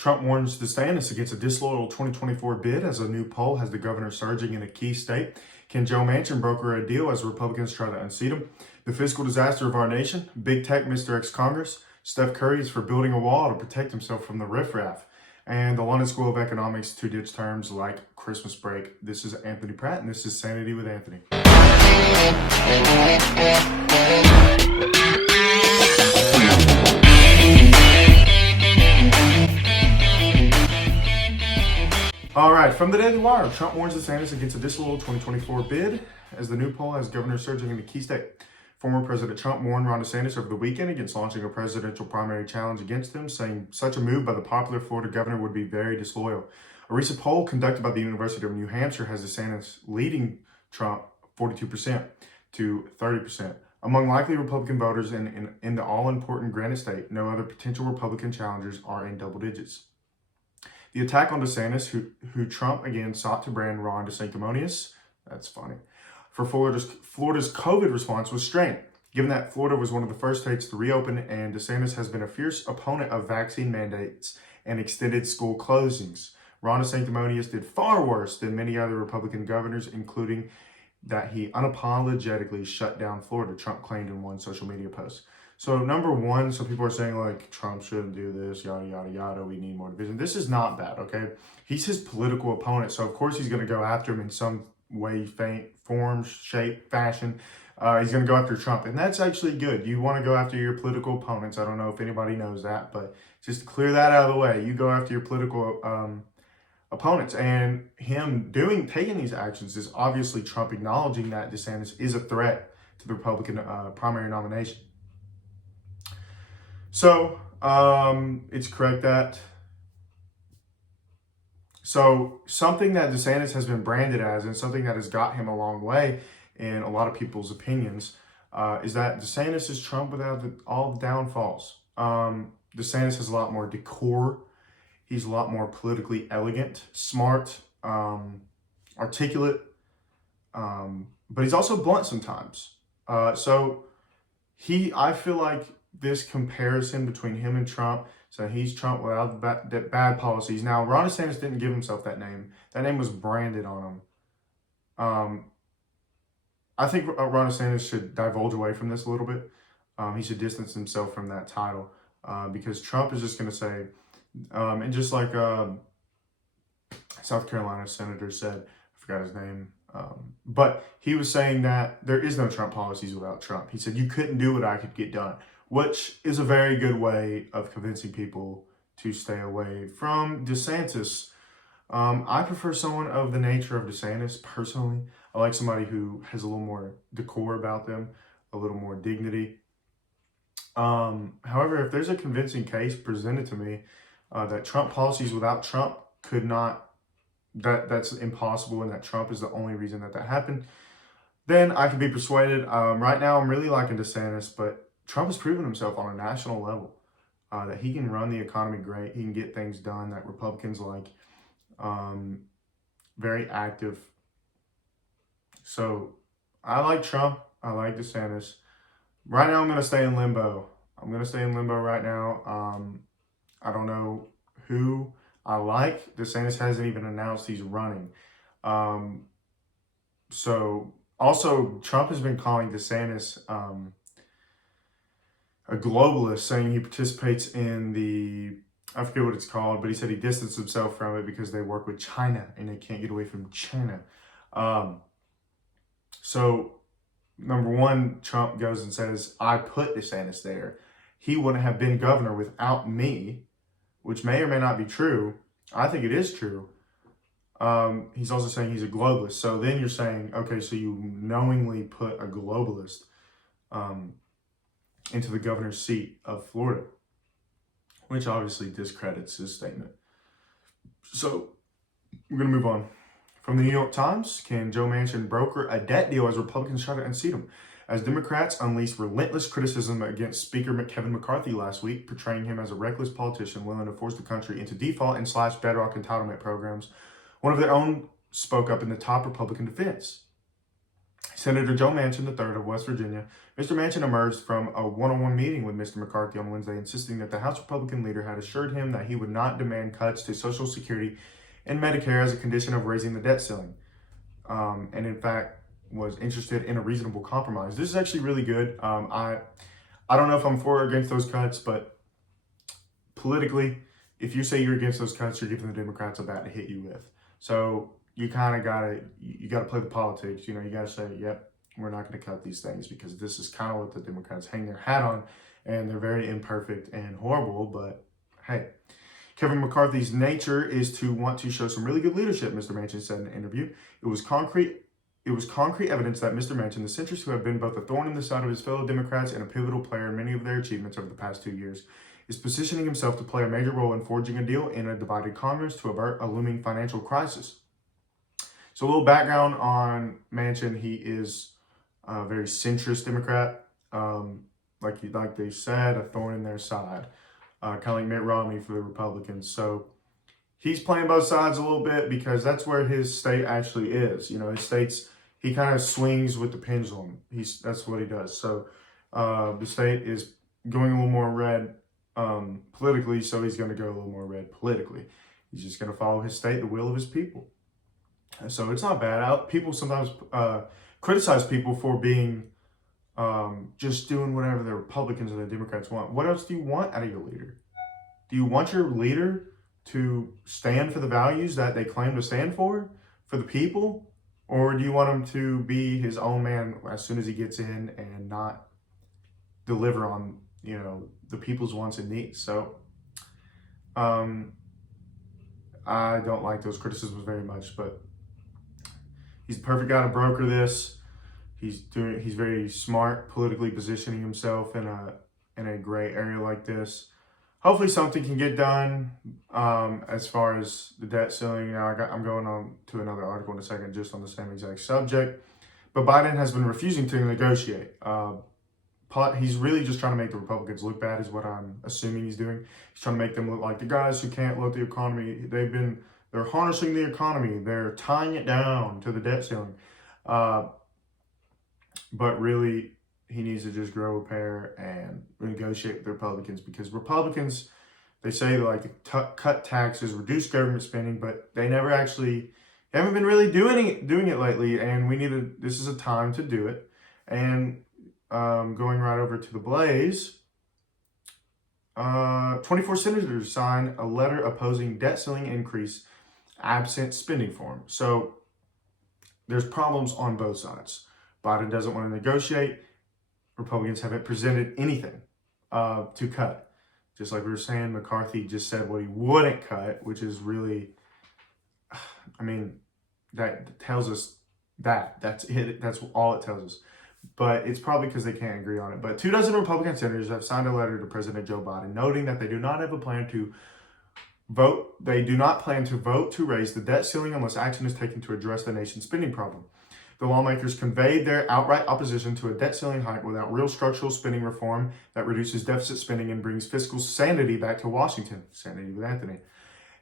Trump warns DeSantis against a disloyal 2024 bid as a new poll has the governor surging in a key state. Can Joe Manchin broker a deal as Republicans try to unseat him? The fiscal disaster of our nation. Big tech misdirects Congress. Steph Curry is for building a wall to protect himself from the riffraff. And the London School of Economics to ditch terms like Christmas break. This is Anthony Pratt, and this is Sanity with Anthony. All right, from the Daily Wire, Trump warns DeSantis against a disloyal 2024 bid as the new poll has governors surging in a key state. Former President Trump warned Ron DeSantis over the weekend against launching a presidential primary challenge against him, saying such a move by the popular Florida governor would be very disloyal. A recent poll conducted by the University of New Hampshire has DeSantis leading Trump 42% to 30%. Among likely Republican voters in the all-important Granite State, no other potential Republican challengers are in double digits. The attack on DeSantis, who Trump again sought to brand raw and sanctimonious, that's funny, for Florida's COVID response was strained, given that Florida was one of the first states to reopen and DeSantis has been a fierce opponent of vaccine mandates and extended school closings. Ron DeSanctimonious did far worse than many other Republican governors, including that he unapologetically shut down Florida, Trump claimed in one social media post. So number one, some people are saying like Trump shouldn't do this, yada, yada, yada. We need more division. This is not bad, okay? He's his political opponent. So of course he's going to go after him in some way, form, shape, fashion. He's going to go after Trump. And that's actually good. You want to go after your political opponents. I don't know if anybody knows that, but just to clear that out of the way, you go after your political opponents. And him taking these actions is obviously Trump acknowledging that DeSantis is a threat to the Republican primary nomination. So, it's correct that. So, something that DeSantis has been branded as and something that has got him a long way in a lot of people's opinions is that DeSantis is Trump without all the downfalls. DeSantis has a lot more decor. He's a lot more politically elegant, smart, articulate, but he's also blunt sometimes. I feel like this comparison between him and Trump, so he's Trump without the bad policies. Now, Ron DeSantis didn't give himself that name. That name was branded on him. I think Ron DeSantis should divulge away from this a little bit. He should distance himself from that title because Trump is just going to say, and just like South Carolina senator said, I forgot his name, but he was saying that there is no Trump policies without Trump. He said, you couldn't do what I could get done, which is a very good way of convincing people to stay away from DeSantis. I prefer someone of the nature of DeSantis, personally. I like somebody who has a little more decor about them, a little more dignity. However, if there's a convincing case presented to me that Trump policies without Trump could not, that's impossible and that Trump is the only reason that happened, then I can be persuaded. Right now, I'm really liking DeSantis, but Trump has proven himself on a national level that he can run the economy great. He can get things done that Republicans like. Very active. So I like Trump. I like DeSantis. Right now, I'm going to stay in limbo. Right now. I don't know who I like. DeSantis hasn't even announced he's running. So also, Trump has been calling DeSantis a globalist, saying he participates in I forget what it's called, but he said he distanced himself from it because they work with China and they can't get away from China. So, number one, Trump goes and says, I put DeSantis there. He wouldn't have been governor without me, which may or may not be true. I think it is true. He's also saying he's a globalist. So then you're saying, okay, so you knowingly put a globalist into the governor's seat of Florida, which obviously discredits his statement. So we're going to move on. From the New York Times, can Joe Manchin broker a debt deal as Republicans try to unseat him? As Democrats unleashed relentless criticism against Speaker Kevin McCarthy last week, portraying him as a reckless politician willing to force the country into default and slash bedrock entitlement programs, one of their own spoke up in the top Republican defense. Senator Joe Manchin III of West Virginia. Mr. Manchin emerged from a one-on-one meeting with Mr. McCarthy on Wednesday, insisting that the House Republican leader had assured him that he would not demand cuts to Social Security and Medicare as a condition of raising the debt ceiling, and in fact was interested in a reasonable compromise. This is actually really good. I don't know if I'm for or against those cuts, but politically, if you say you're against those cuts, you're giving the Democrats a bat to hit you with. So you kind of gotta play the politics. You gotta say, yep, we're not going to cut these things, because this is kind of what the Democrats hang their hat on, and they're very imperfect and horrible. But hey, Kevin McCarthy's nature is to want to show some really good leadership, Mr. Manchin said in an interview. It was concrete evidence that Mr. Manchin, the centrist who have been both a thorn in the side of his fellow Democrats and a pivotal player in many of their achievements over the past 2 years, is positioning himself to play a major role in forging a deal in a divided Congress to avert a looming financial crisis. So a little background on Manchin. He is a very centrist Democrat, like they said, a thorn in their side, kind of like Mitt Romney for the Republicans. So he's playing both sides a little bit, because that's where his state actually is. His state's, he kind of swings with the pendulum. That's what he does. So the state is going a little more red politically, so he's going to go a little more red politically. He's just going to follow his state, the will of his people. So it's not bad. People sometimes criticize people for being just doing whatever the Republicans and the Democrats want. What else do you want out of your leader? Do you want your leader to stand for the values that they claim to stand for the people? Or do you want him to be his own man as soon as he gets in and not deliver on, the people's wants and needs? So I don't like those criticisms very much, but he's the perfect guy to broker this. He's very smart, politically positioning himself in a gray area like this. Hopefully something can get done as far as the debt ceiling. I'm going on to another article in a second just on the same exact subject. But Biden has been refusing to negotiate. He's really just trying to make the Republicans look bad, is what I'm assuming he's doing. He's trying to make them look like the guys who can't let the economy. They're harnessing the economy. They're tying it down to the debt ceiling. But really, he needs to just grow a pair and negotiate with the Republicans, because Republicans, they say they like to cut taxes, reduce government spending, but they haven't been really doing it lately. And this is a time to do it. And going right over to the Blaze, 24 senators signed a letter opposing debt ceiling increase absent spending form. So there's problems on both sides. Biden doesn't want to negotiate. Republicans haven't presented anything to cut. Just like we were saying, McCarthy just said what he wouldn't cut, which is really, that tells us that's it. That's all it tells us. But it's probably because they can't agree on it. But 24 Republican senators have signed a letter to President Joe Biden, noting that they do not have a plan to vote. They do not plan to vote to raise the debt ceiling unless action is taken to address the nation's spending problem. The lawmakers conveyed their outright opposition to a debt ceiling hike without real structural spending reform that reduces deficit spending and brings fiscal sanity back to Washington. Sanity with Anthony.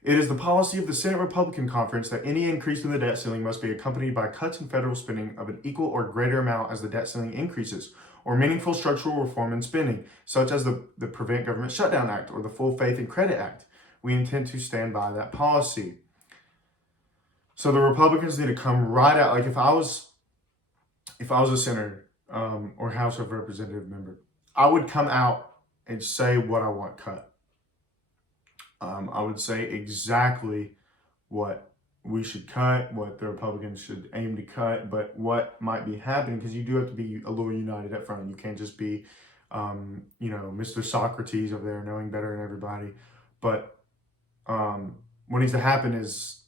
It is the policy of the Senate Republican Conference that any increase in the debt ceiling must be accompanied by cuts in federal spending of an equal or greater amount as the debt ceiling increases, or meaningful structural reform in spending, such as the Prevent Government Shutdown Act or the Full Faith and Credit Act. We intend to stand by that policy. So the Republicans need to come right out. Like if I was a senator or House of Representative member, I would come out and say what I want cut. I would say exactly what we should cut, what the Republicans should aim to cut, but what might be happening, because you do have to be a little united up front. You can't just be, Mr. Socrates over there knowing better than everybody. But what needs to happen is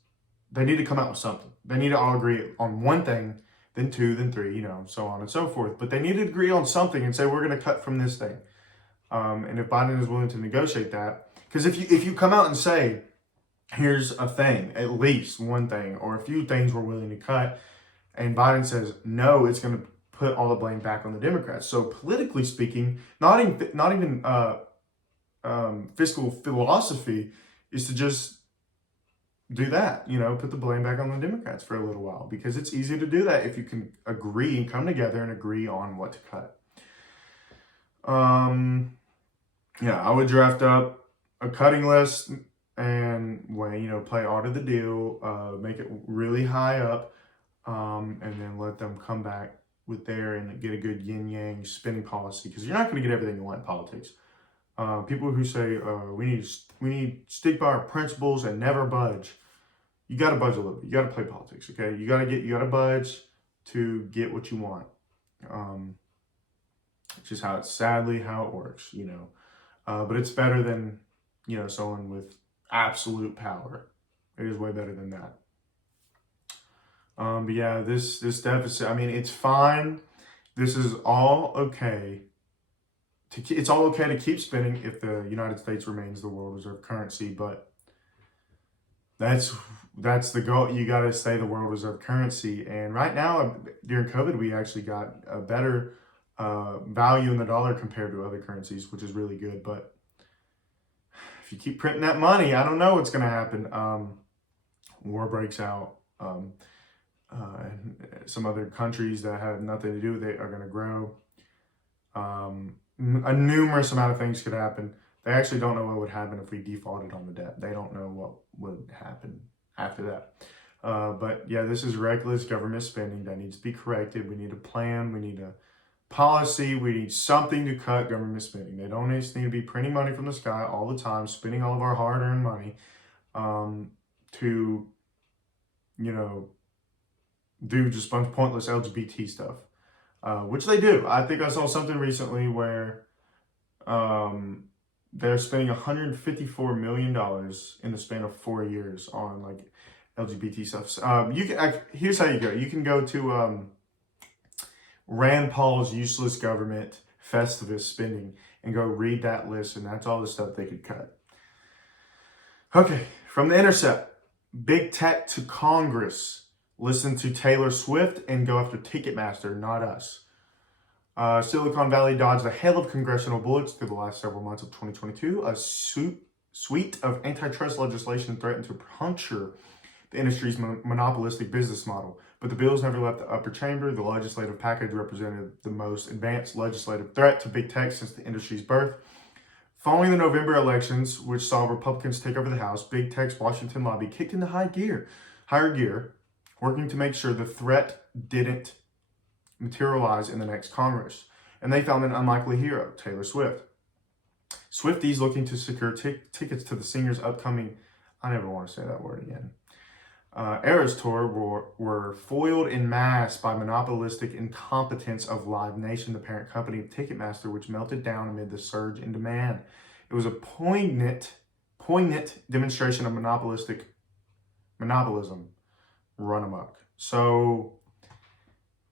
they need to come out with something. They need to all agree on one thing, then two, then three, so on and so forth. But they need to agree on something and say, we're going to cut from this thing. And if Biden is willing to negotiate that, because if you come out and say, here's a thing, at least one thing, or a few things we're willing to cut, and Biden says, no, it's going to put all the blame back on the Democrats. So politically speaking, not even fiscal philosophy is to just do that, put the blame back on the Democrats for a little while, because it's easy to do that if you can agree and come together and agree on what to cut. I would draft up a cutting list and play art of the deal, make it really high up, and then let them come back with there and get a good yin-yang spending policy, because you're not going to get everything you want in politics. People who say we need to stick by our principles and never budge. You got to budge a little bit. You got to play politics, okay? You got to budge to get what you want. It's just sadly how it works, But it's better than, someone with absolute power. It is way better than that. But yeah, this deficit, I mean, it's fine. This is all okay. It's all okay to keep spending if the United States remains the world reserve currency, but that's the goal. You got to stay the world reserve currency. And right now, during COVID, we actually got a better value in the dollar compared to other currencies, which is really good. But if you keep printing that money, I don't know what's going to happen. War breaks out. Some other countries that have nothing to do with it are going to grow. A numerous amount of things could happen. They actually don't know what would happen if we defaulted on the debt. They don't know what would happen after that. But yeah, this is reckless government spending that needs to be corrected. We need a plan. We need a policy. We need something to cut government spending. They don't just need to be printing money from the sky all the time, spending all of our hard-earned money to, do just a bunch of pointless LGBT stuff, which they do. I think I saw something recently where they're spending $154 million in the span of 4 years on like LGBT stuff. Here's how you go. You can go to Rand Paul's Useless Government Festivus Spending and go read that list, and that's all the stuff they could cut. Okay, from The Intercept, Big Tech to Congress. Listen to Taylor Swift and go after Ticketmaster, not us. Silicon Valley dodged a hail of congressional bullets through the last several months of 2022. A suite of antitrust legislation threatened to puncture the industry's monopolistic business model. But the bills never left the upper chamber. The legislative package represented the most advanced legislative threat to big tech since the industry's birth. Following the November elections, which saw Republicans take over the House, big tech's Washington lobby kicked into higher gear, working to make sure the threat didn't materialize in the next Congress. And they found an unlikely hero, Taylor Swift. Swifties looking to secure tickets to the singer's upcoming, I never want to say that word again, Eras tour were foiled en masse by monopolistic incompetence of Live Nation, the parent company of Ticketmaster, which melted down amid the surge in demand. It was a poignant demonstration of monopolism run amok. So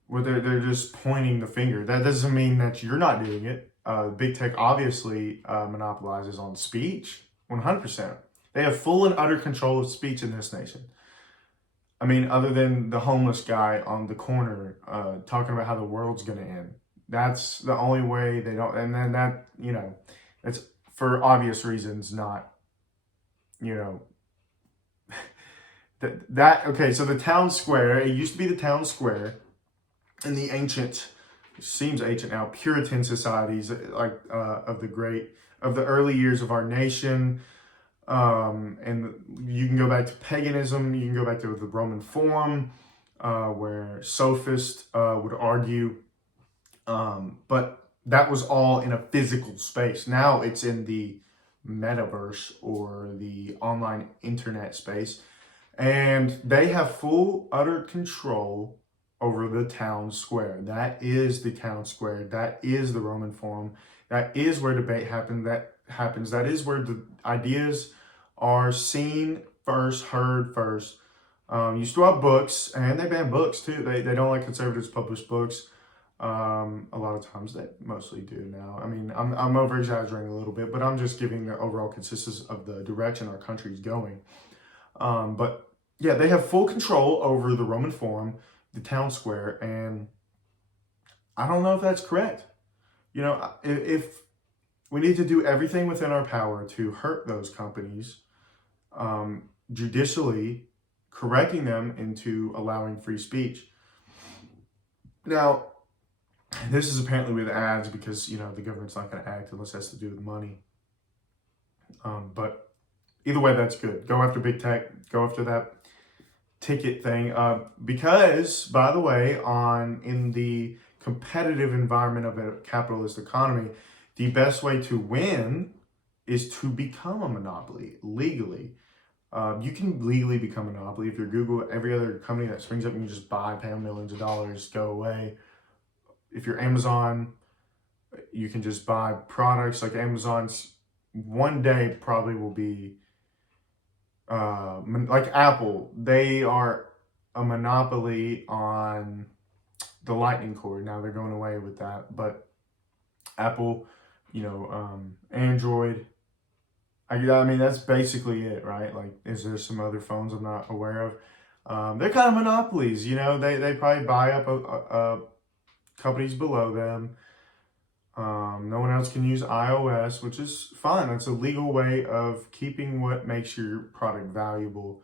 they're just pointing the finger. That doesn't mean that you're not doing it. Big tech obviously monopolizes on speech, 100%. They have full and utter control of speech in this nation. I mean, other than the homeless guy on the corner talking about how the world's going to end. That's the only way they don't. And then that, that's for obvious reasons, not, okay, so the town square, it used to be the town square in the ancient, it seems ancient now, Puritan societies like of the early years of our nation. And you can go back to paganism, you can go back to the Roman Forum, where sophists would argue, but that was all in a physical space. Now it's in the metaverse or the online internet space, and they have full, utter control over the town square. That is the town square. That is the Roman Forum. That is where debate happens. That is where the ideas are seen first, heard first. You still have books, and they ban books too. They don't let conservatives publish books. A lot of times they mostly do now. I mean, I'm over exaggerating a little bit, but I'm just giving the overall consistency of the direction our country's going. But yeah, they have full control over the Roman Forum, the town square, and I don't know if that's correct. If we need to do everything within our power to hurt those companies, judicially correcting them into allowing free speech. Now, this is apparently with ads because, the government's not going to act unless it has to do with money. But either way, that's good. Go after big tech. Go after that ticket thing. Because, by the way, in the competitive environment of a capitalist economy, the best way to win is to become a monopoly legally. You can legally become a monopoly if you're Google. Every other company that springs up, you can just buy, pay them millions of dollars, go away. If you're Amazon, you can just buy products like Amazon's. One day probably will be like Apple. They are a monopoly on the lightning cord. Now they're going away with that, but Apple, Android. I mean, that's basically it, right? Like, is there some other phones I'm not aware of? They're kind of monopolies, they probably buy up companies below them. No one else can use iOS, which is fine. That's a legal way of keeping what makes your product valuable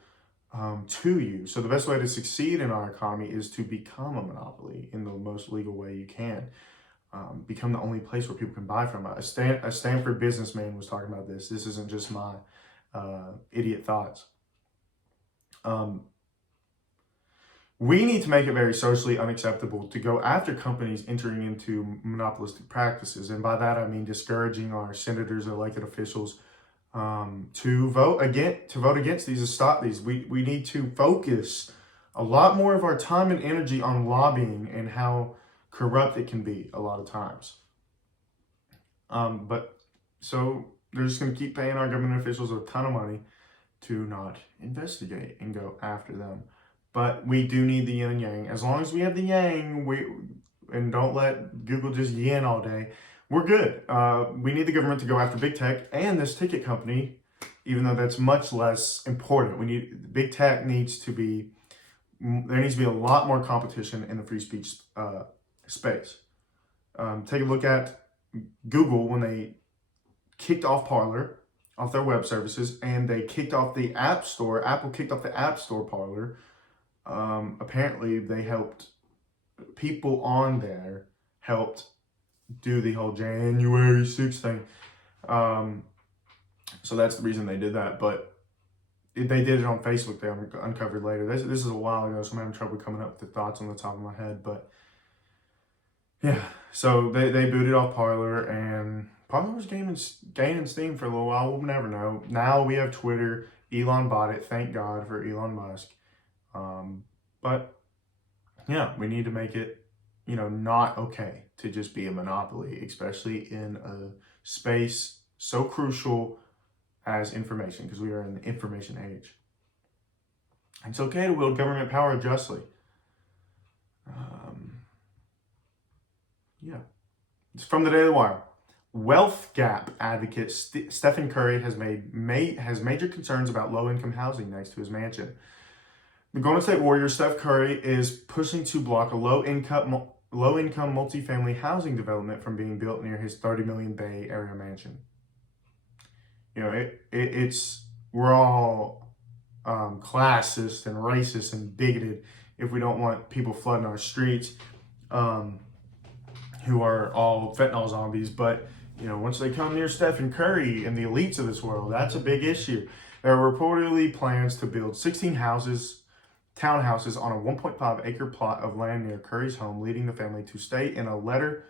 to you. So the best way to succeed in our economy is to become a monopoly in the most legal way you can. Become the only place where people can buy from. A Stanford businessman was talking about this. This isn't just my idiot thoughts. We need to make it very socially unacceptable to go after companies entering into monopolistic practices. And by that, I mean discouraging our senators and elected officials to vote against these, to stop these. We need to focus a lot more of our time and energy on lobbying and how corrupt it can be a lot of times. So they're just going to keep paying our government officials a ton of money to not investigate and go after them. But we do need the yin and yang. As long as we have the yang, and don't let Google just yin all day, we're good. We need the government to go after big tech and this ticket company, even though that's much less important. Big tech there needs to be a lot more competition in the free speech space. Take a look at Google when they kicked off Parler off their web services, and they kicked off the App Store. Apple kicked off the App Store Parler. Apparently they helped people on there do the whole January 6th thing. So that's the reason they did that. But they did it on Facebook. They uncovered later. This is a while ago, so I'm having trouble coming up with the thoughts on the top of my head. But yeah, so they booted off Parler, and Parler was gaining steam for a little while. We'll never know. Now we have Twitter. Elon bought it. Thank God for Elon Musk. But yeah, we need to make it, not okay to just be a monopoly, especially in a space so crucial as information, because we are in the information age. It's okay to wield government power justly. It's from the Daily Wire. Wealth gap advocate Stephen Curry has major concerns about low-income housing next to his mansion. The Golden State Warriors, Steph Curry, is pushing to block a low-income multifamily housing development from being built near his $30 million Bay Area mansion. We're all classist and racist and bigoted if we don't want people flooding our streets who are all fentanyl zombies. But once they come near Stephen Curry and the elites of this world, that's a big issue. There are reportedly plans to build 16 townhouses on a 1.5-acre plot of land near Curry's home, leading the family to state in a letter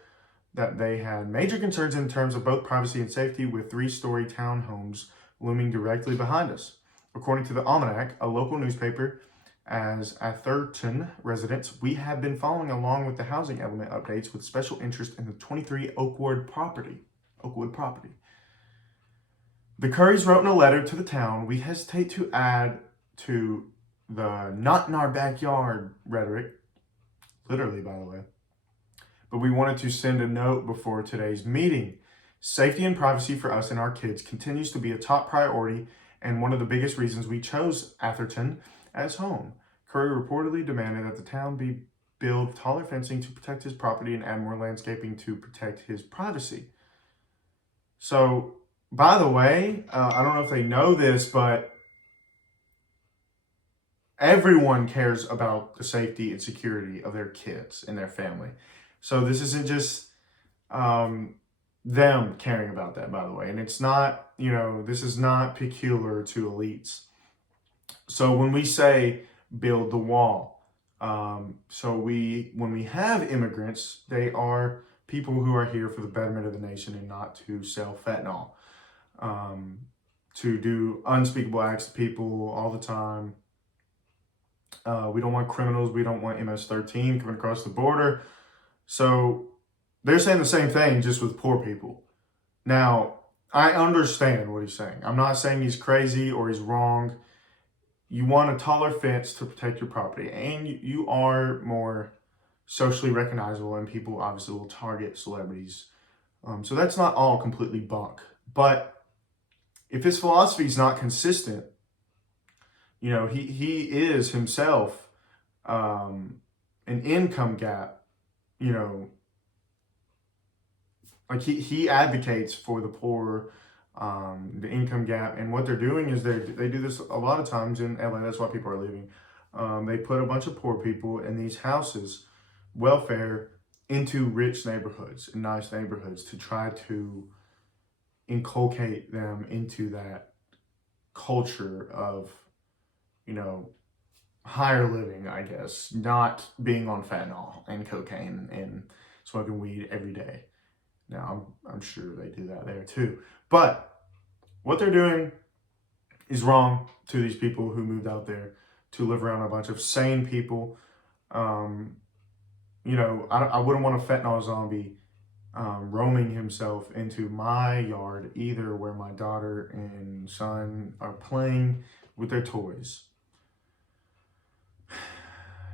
that they had major concerns in terms of both privacy and safety, with 3-story townhomes looming directly behind us. According to the Almanac, a local newspaper, as Atherton residents, we have been following along with the housing element updates with special interest in the 23 Oakwood property. The Currys wrote in a letter to the town, "We hesitate to add to the not in our backyard rhetoric," literally, by the way, "but we wanted to send a note before today's meeting. Safety and privacy for us and our kids continues to be a top priority and one of the biggest reasons we chose Atherton as home." Curry reportedly demanded that the town build taller fencing to protect his property and add more landscaping to protect his privacy. So, by the way, I don't know if they know this, but everyone cares about the safety and security of their kids and their family. So this isn't just them caring about that, by the way. And it's not, this is not peculiar to elites. So when we say build the wall, when we have immigrants, they are people who are here for the betterment of the nation and not to sell fentanyl, to do unspeakable acts to people all the time. We don't want criminals. We don't want MS-13 coming across the border. So they're saying the same thing, just with poor people. Now, I understand what he's saying. I'm not saying he's crazy or he's wrong. You want a taller fence to protect your property, and you are more socially recognizable, and people obviously will target celebrities. So that's not all completely bunk. But if his philosophy is not consistent, he is himself an income gap, like he advocates for the poor, the income gap. And what they're doing is they do this a lot of times in LA. That's why people are leaving. They put a bunch of poor people in these houses, welfare, into rich neighborhoods and nice neighborhoods to try to inculcate them into that culture of, higher living, I guess, not being on fentanyl and cocaine and smoking weed every day. Now, I'm sure they do that there too. But what they're doing is wrong to these people who moved out there to live around a bunch of sane people. I wouldn't want a fentanyl zombie roaming himself into my yard either, where my daughter and son are playing with their toys.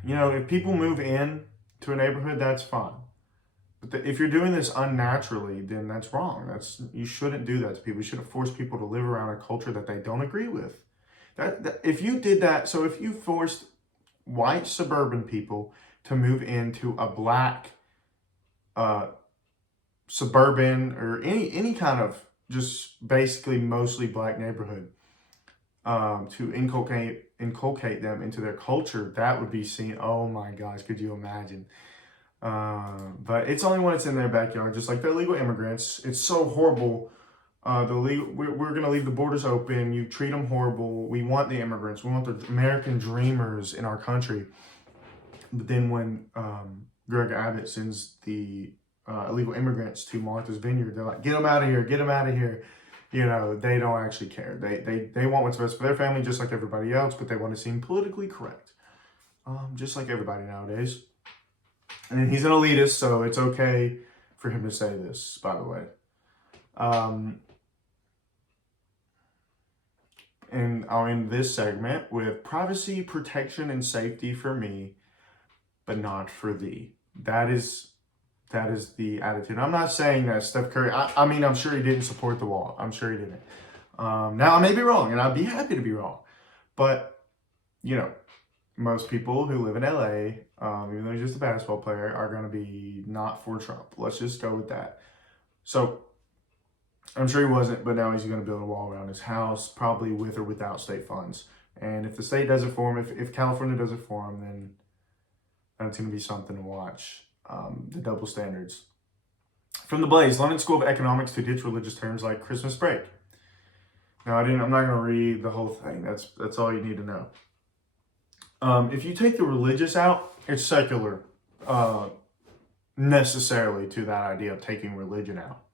If people move in to a neighborhood, that's fine. But if you're doing this unnaturally, then that's wrong. You shouldn't do that to people. You shouldn't force people to live around a culture that they don't agree with. If you did that, so if you forced white suburban people to move into a black suburban or any kind of just basically mostly black neighborhood, to inculcate them into their culture, that would be seen. Oh my gosh, could you imagine? But it's only when it's in their backyard, just like the illegal immigrants. It's so horrible. We're going to leave the borders open. You treat them horrible. We want the immigrants. We want the American dreamers in our country. But then when Greg Abbott sends the illegal immigrants to Martha's Vineyard, they're like, get them out of here, get them out of here. They don't actually care. They want what's best for their family, just like everybody else, but they want to seem politically correct, just like everybody nowadays. And he's an elitist, so it's okay for him to say this, by the way. And I'll end this segment with privacy, protection, and safety for me, but not for thee. That is the attitude. I'm not saying that Steph Curry, I'm sure he didn't support the wall. I'm sure he didn't. Now, I may be wrong, and I'd be happy to be wrong. But, most people who live in LA, even though he's just a basketball player, are going to be not for Trump. Let's just go with that. So, I'm sure he wasn't, but now he's going to build a wall around his house, probably with or without state funds. And if the state does it for him, if California does it for him, then that's going to be something to watch. The double standards. From the Blaze, London School of Economics to ditch religious terms like Christmas break. Now, I'm not going to read the whole thing. That's all you need to know. If you take the religious out, it's secular, necessarily, to that idea of taking religion out.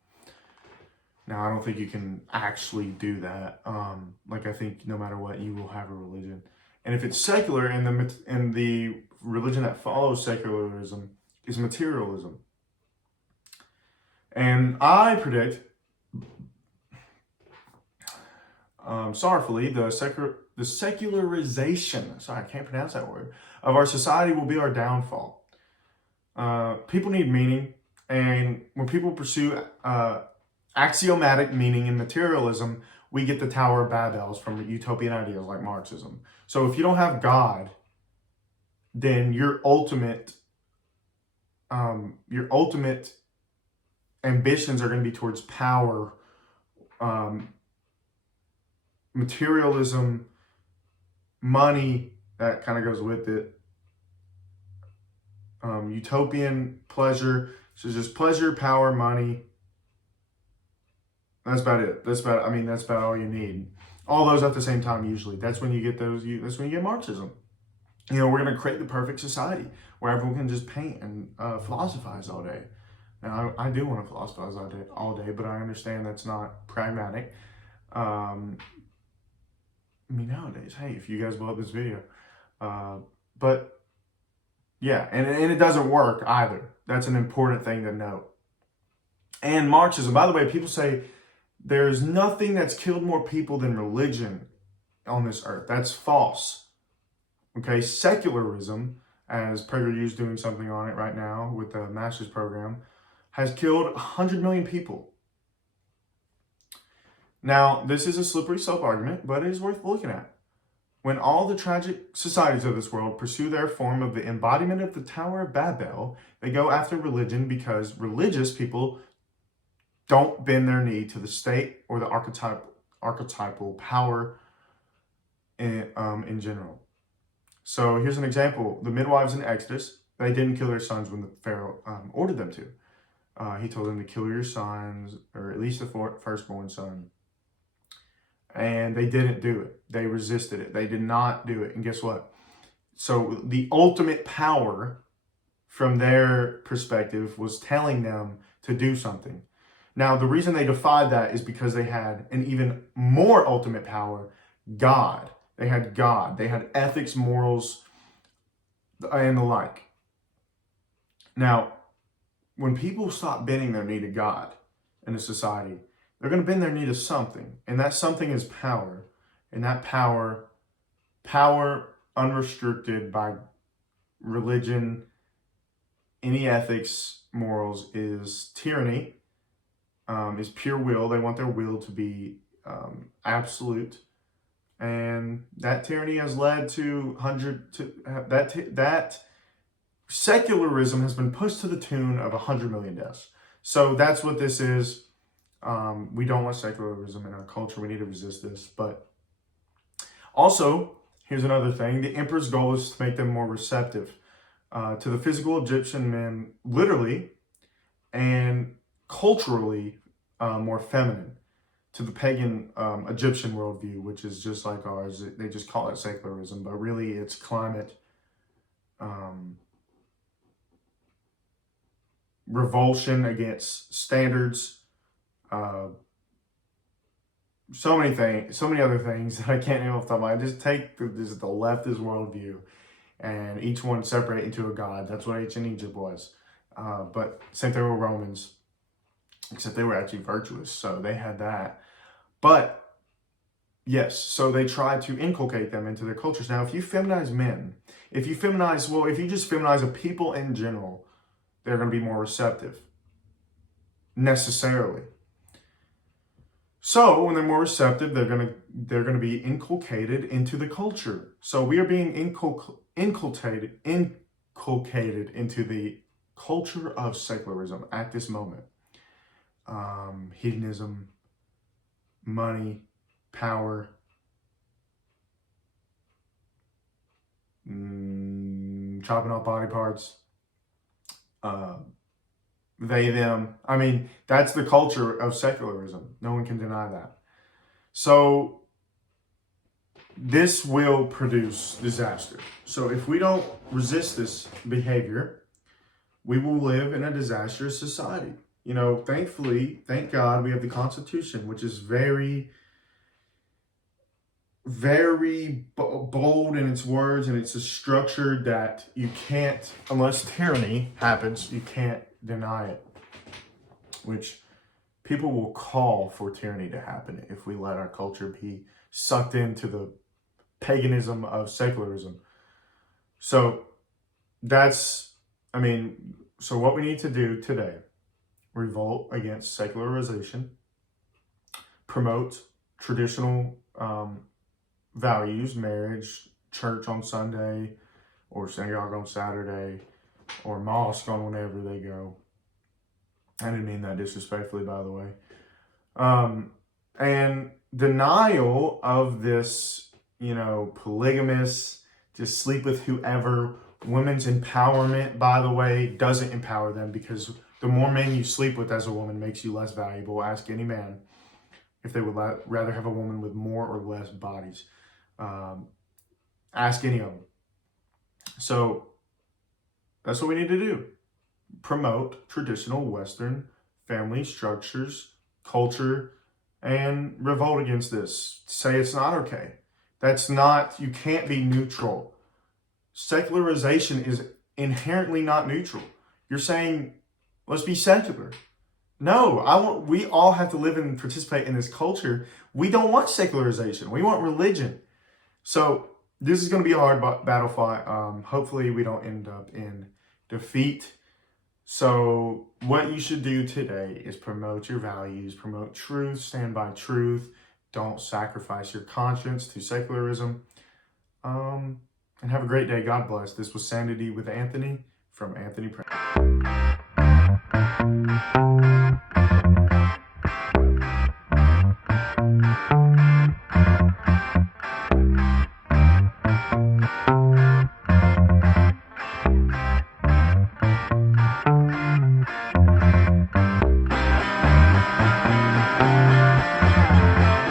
Now, I don't think you can actually do that. I think no matter what, you will have a religion. And if it's secular, and the religion that follows secularism is materialism. And I predict, sorrowfully, the secularization, sorry, I can't pronounce that word, of our society will be our downfall. People need meaning, and when people pursue axiomatic meaning in materialism, we get the Tower of Babels from utopian ideas like Marxism. So if you don't have God, then your ultimate ambitions are going to be towards power, materialism, money, that kind of goes with it. Utopian pleasure. So just pleasure, power, money. That's about it. That's about all you need. All those at the same time, usually. That's when you get that's when you get Marxism. We're going to create the perfect society where everyone can just paint and philosophize all day. Now, I do want to philosophize all day, but I understand that's not pragmatic. Nowadays, hey, if you guys blow up this video. But, yeah, and it doesn't work either. That's an important thing to note. And Marxism, by the way, people say there's nothing that's killed more people than religion on this earth. That's false. Okay, secularism, as PragerU's doing something on it right now with the master's program, has killed 100 million people. Now, this is a slippery slope argument, but it is worth looking at. When all the tragic societies of this world pursue their form of the embodiment of the Tower of Babel, they go after religion because religious people don't bend their knee to the state or the archetypal power in general. So here's an example. The midwives in Exodus, they didn't kill their sons when the Pharaoh ordered them to. He told them to kill your sons, or at least the firstborn son. And they didn't do it. They resisted it. They did not do it. And guess what? So the ultimate power from their perspective was telling them to do something. Now, the reason they defied that is because they had an even more ultimate power, God. They had God. They had ethics, morals, and the like. Now, when people stop bending their knee to God in a society, they're going to bend their knee to something. And that something is power. And that power unrestricted by religion, any ethics, morals, is tyranny, is pure will. They want their will to be absolute. And that tyranny has led to that secularism has been pushed to the tune of 100 million deaths. So that's what this is. We don't want secularism in our culture. We need to resist this. But also, here's another thing. The emperor's goal is to make them more receptive to the physical Egyptian men, literally, and culturally more feminine. To the pagan Egyptian worldview, which is just like ours. They just call it secularism, but really it's climate revulsion against standards, so many other things that I can't name off the top of my head. Just take the leftist worldview and each one separate into a god. That's what ancient Egypt was. But same thing with Romans, except they were actually virtuous, so they had that. But yes, so they try to inculcate them into their cultures. Now, if you feminize men, if you just feminize a people in general, they're going to be more receptive, necessarily. So when they're more receptive, they're going to be inculcated into the culture. So we are being inculcated into the culture of secularism at this moment. Hedonism, money, power, chopping off body parts, they, them. I mean, that's the culture of secularism. No one can deny that. So this will produce disaster. So if we don't resist this behavior, we will live in a disastrous society. Thankfully, thank God, we have the Constitution, which is very, very bold in its words, and it's a structure that you can't, unless tyranny happens, you can't deny it, which people will call for tyranny to happen if we let our culture be sucked into the paganism of secularism. So so what we need to do today: revolt against secularization, promote traditional values, marriage, church on Sunday, or synagogue on Saturday, or mosque on whenever they go. I didn't mean that disrespectfully, by the way. And denial of this, polygamous, Just sleep with whoever. Women's empowerment, by the way, doesn't empower them, because the more men you sleep with as a woman makes you less valuable. Ask any man if they would rather have a woman with more or less bodies. Ask any of them. So that's what we need to do. Promote traditional Western family structures, culture, and revolt against this. Say it's not okay. That's not, you can't be neutral. Secularization is inherently not neutral. You're saying, let's be secular. No, we all have to live and participate in this culture. We don't want secularization. We want religion. So this is going to be a hard battle fight. Hopefully we don't end up in defeat. So what you should do today is promote your values, promote truth, stand by truth. Don't sacrifice your conscience to secularism. And have a great day. God bless. This was Sanity with Anthony from Anthony Prince.